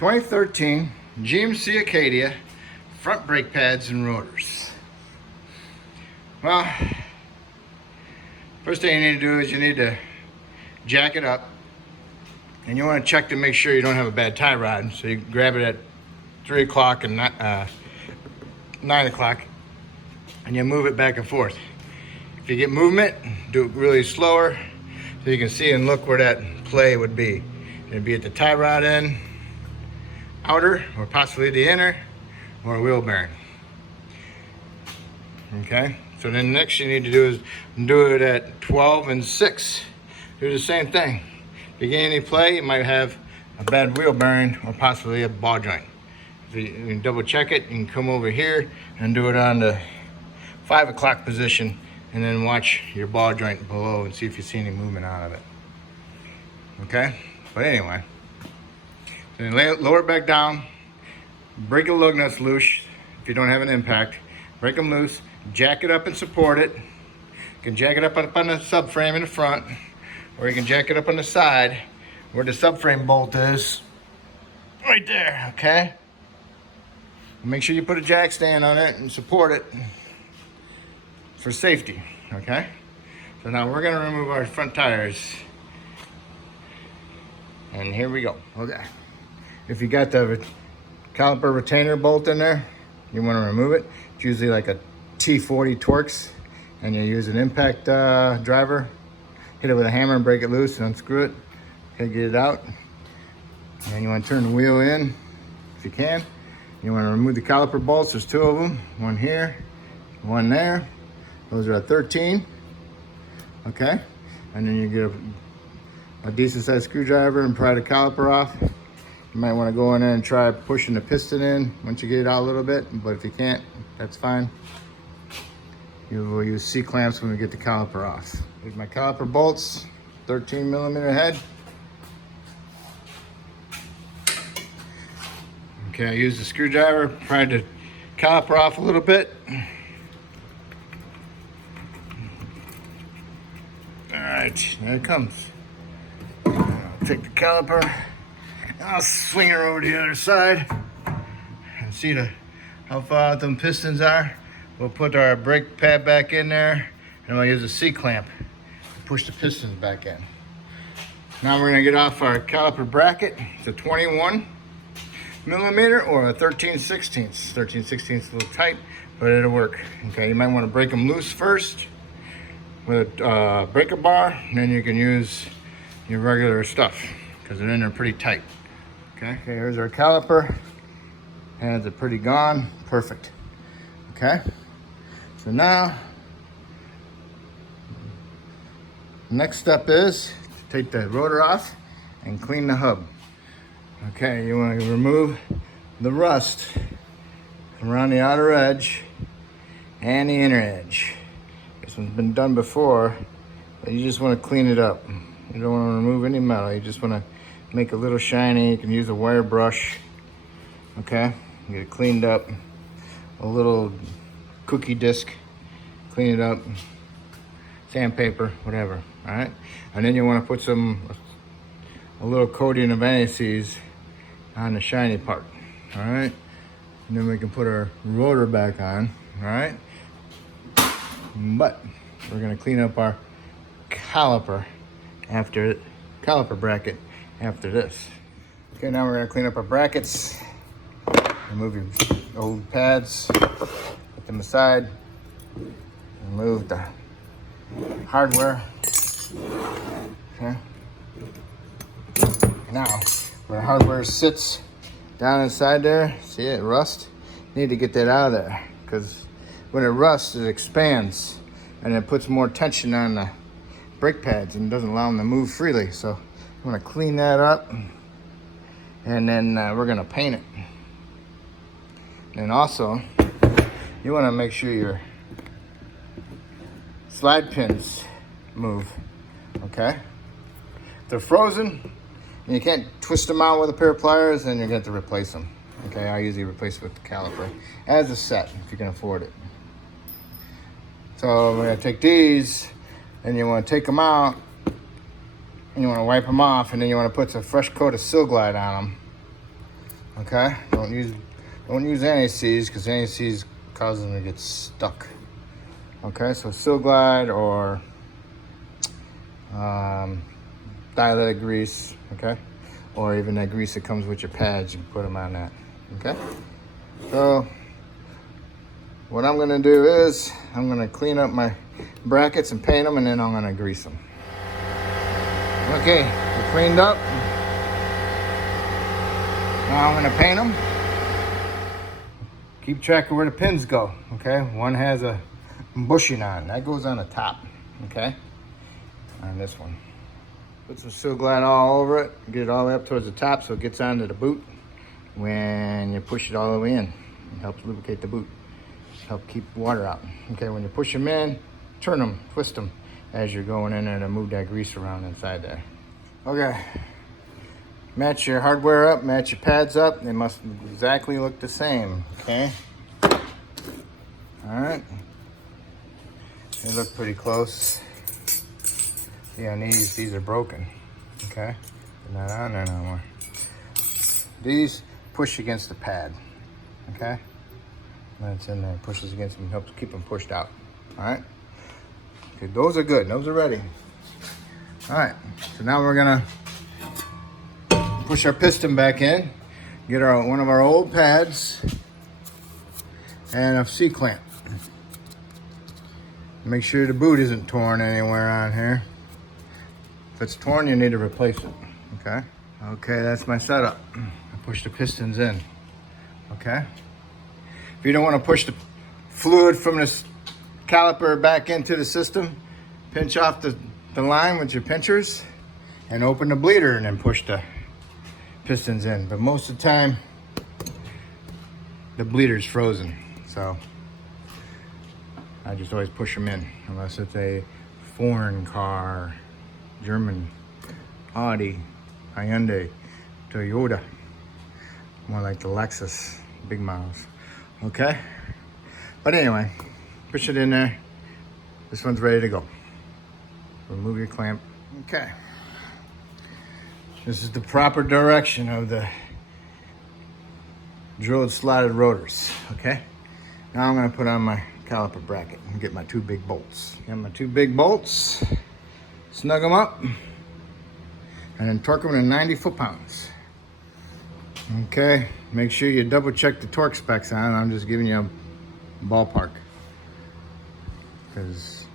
2013 GMC Acadia front brake pads and rotors. Well, first thing you need to do is you need to jack it up, and you want to check to make sure you don't have a bad tie rod. So you grab it at 3 o'clock and 9 o'clock, and you move it back and forth. If you get movement, do it really slower so you can see and look where that play would be. It'd be at the tie rod end, outer, or possibly the inner, or a wheel bearing. Okay, so then next you need to do is do it at 12 and 6. Do the same thing. If you get any play, you might have a bad wheel bearing or possibly a ball joint. If you can double check it, you can come over here and do it on the 5 o'clock position, and then watch your ball joint below and see if you see any movement out of it. Okay, but anyway, so then lower it back down, break the lug nuts loose if you don't have an impact, break them loose, jack it up and support it. You can jack it up on the subframe in the front, or you can jack it up on the side where the subframe bolt is, right there, okay? Make sure you put a jack stand on it and support it for safety, okay? So now we're gonna remove our front tires. And here we go, okay. If you got the caliper retainer bolt in there, you wanna remove it. It's usually like a T40 Torx, and you use an impact driver, hit it with a hammer and break it loose and unscrew it. Okay, get it out. And you wanna turn the wheel in, if you can. You wanna remove the caliper bolts, there's 2 of them. One here, one there. Those are at 13, okay? And then you get a decent sized screwdriver and pry the caliper off. You might wanna go in there and try pushing the piston in once you get it out a little bit, but if you can't, that's fine. You will use C-clamps when we get the caliper off. Here's my caliper bolts, 13 millimeter head. Okay, I use the screwdriver, pry the caliper off a little bit. Alright, there it comes. I'll take the caliper, and I'll swing her over to the other side and see how far out them pistons are. We'll put our brake pad back in there, and we'll use a C-clamp to push the pistons back in. Now we're gonna get off our caliper bracket. It's a 21 millimeter or a 13/16. 13/16 is a little tight, but it'll work. Okay, you might wanna break them loose first with a breaker bar, and then you can use your regular stuff because they're in there pretty tight. Okay, here's our caliper. Hands are pretty gone, perfect. Okay, so now next step is to take the rotor off and clean the hub. Okay, you want to remove the rust around the outer edge and the inner edge. This one's been done before, but you just want to clean it up. You don't want to remove any metal. You just want to make it a little shiny. You can use a wire brush. Okay, get it cleaned up. A little cookie disc, clean it up, sandpaper, whatever. All right, and then you want to put a little coating of anti-seize on the shiny part. All right, and then we can put our rotor back on. All right, but we're gonna clean up our caliper bracket after this. Okay, now we're gonna clean up our brackets. Remove your old pads, put them aside, remove the hardware. Okay. Now, where hardware sits down inside there, see it rust? You need to get that out of there, because when it rusts, it expands and it puts more tension on the brake pads and doesn't allow them to move freely. So you want to clean that up, and then we're going to paint it. And also, you want to make sure your slide pins move, okay? If they're frozen and you can't twist them out with a pair of pliers, then you're going to have to replace them. Okay, I usually replace it with the caliper as a set if you can afford it. So we're going to take these, and you want to take them out, and you want to wipe them off, and then you want to put a fresh coat of Seal Glide on them. Okay, don't use NACs because NACs cause them to get stuck. Okay, so Seal Glide or dilated grease, okay, or even that grease that comes with your pads, you can put them on that. Okay, so what I'm gonna do is I'm gonna clean up my brackets and paint them, and then I'm gonna grease them. Okay, they're cleaned up. Now I'm gonna paint them. Keep track of where the pins go, okay? One has a bushing on, that goes on the top, okay? On this one. Put some Seal Glide all over it, get it all the way up towards the top so it gets onto the boot when you push it all the way in. It helps lubricate the boot, help keep water out. Okay, when you push them in, turn them, twist them as you're going in there to move that grease around inside there. Okay, match your hardware up, match your pads up. They must exactly look the same, okay? All right, they look pretty close. See on these are broken, okay? They're not on there no more. These push against the pad, okay? That's in there, pushes against them, helps keep them pushed out, all right? Okay, those are good, those are ready. All right, so now we're gonna push our piston back in, get one of our old pads and a C-clamp. Make sure the boot isn't torn anywhere on here. If it's torn, you need to replace it, okay? Okay, that's my setup. I push the pistons in, okay? If you don't want to push the fluid from this caliper back into the system, pinch off the line with your pinchers and open the bleeder and then push the pistons in. But most of the time, the bleeder's frozen, so I just always push them in, unless it's a foreign car, German, Audi, Hyundai, Toyota, more like the Lexus, big miles, okay? But anyway, push it in there. This one's ready to go. Remove your clamp, okay. This is the proper direction of the drilled slotted rotors, okay? Now I'm gonna put on my caliper bracket and get my two big bolts. Got my two big bolts, snug them up, and then torque them to 90 foot-pounds. Okay, make sure you double check the torque specs on. I'm just giving you a ballpark, because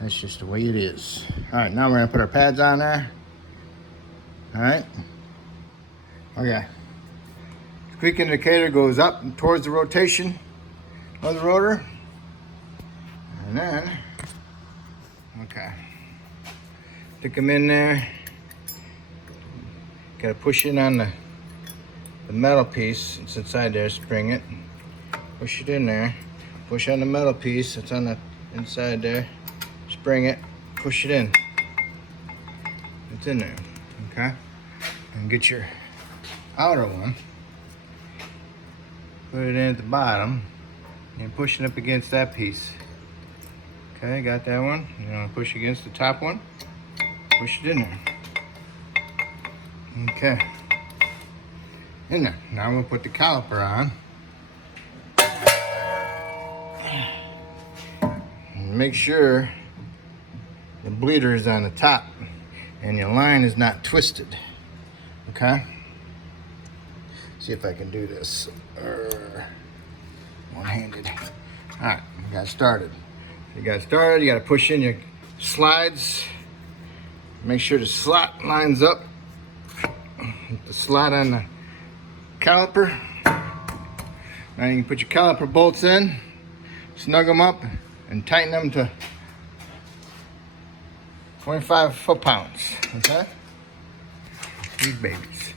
that's just the way it is. All right, now we're gonna put our pads on there. All right, okay. Squeak indicator goes up towards the rotation of the rotor. And then, okay, stick them in there. Gotta push in on the metal piece. It's inside there, spring it. Push it in there. Push on the metal piece, it's on the inside there. Spring it, push it in. It's in there, okay? And get your outer one. Put it in at the bottom and push it up against that piece. Okay, got that one. You're gonna push against the top one. Push it in there. Okay. In there. Now I'm gonna put the caliper on. And make sure the bleeder is on the top and your line is not twisted. Okay? See if I can do this. One-handed. All right, we got started. You got started, you got to push in your slides. Make sure the slot lines up with the slot on the caliper. Now you can put your caliper bolts in, snug them up, and tighten them to 25 foot-pounds, okay? These babies.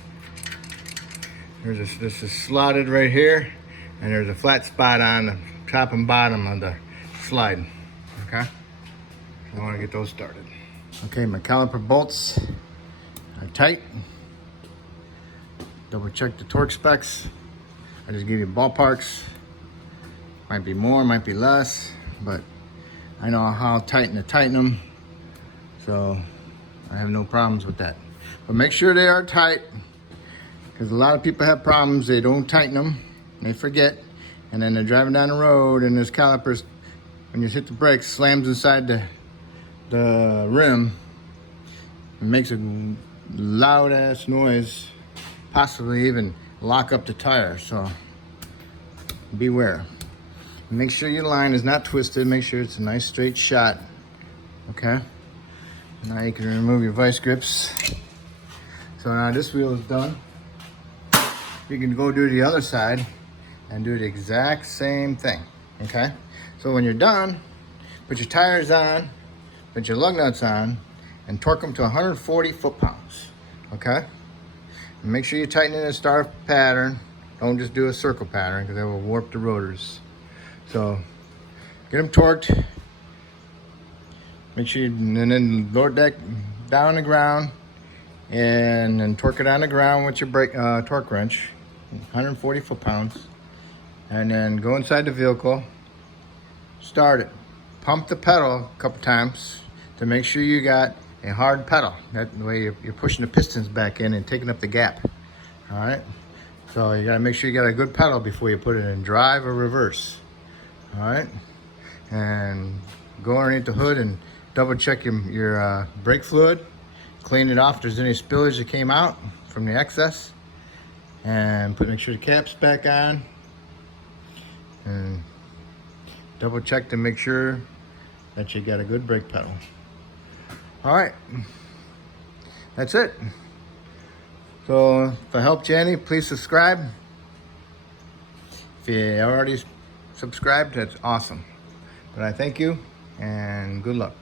This is slotted right here, and there's a flat spot on the top and bottom of the slide, okay? So I want to get those started. Okay, my caliper bolts are tight. Double check the torque specs. I just give you ballparks. Might be more, might be less, but I know how tight to tighten them, so I have no problems with that. But make sure they are tight, because a lot of people have problems. They don't tighten them, they forget, and then they're driving down the road and this calipers, when you hit the brakes, slams inside the rim and makes a loud ass noise, possibly even lock up the tire. So beware. Make sure your line is not twisted. Make sure it's a nice straight shot. Okay, now you can remove your vice grips. So now this wheel is done. You can go do the other side and do the exact same thing. Okay, so when you're done, put your tires on, put your lug nuts on, and torque them to 140 foot-pounds. Okay, and make sure you tighten in a star pattern. Don't just do a circle pattern because that will warp the rotors. So get them torqued. Make sure you, and then lower deck down on the ground, and then torque it on the ground with your brake torque wrench, 140 foot-pounds, and then go inside the vehicle, start it, pump the pedal a couple times to make sure you got a hard pedal. That way you're pushing the pistons back in and taking up the gap. All right, so you gotta make sure you got a good pedal before you put it in drive or reverse. All right, and go underneath the hood and double check your brake fluid, clean it off if there's any spillage that came out from the excess, and make sure the cap's back on, and double check to make sure that you got a good brake pedal. All right, that's it. So if I helped you any, please subscribe. If you already subscribed, that's awesome. But I thank you and good luck.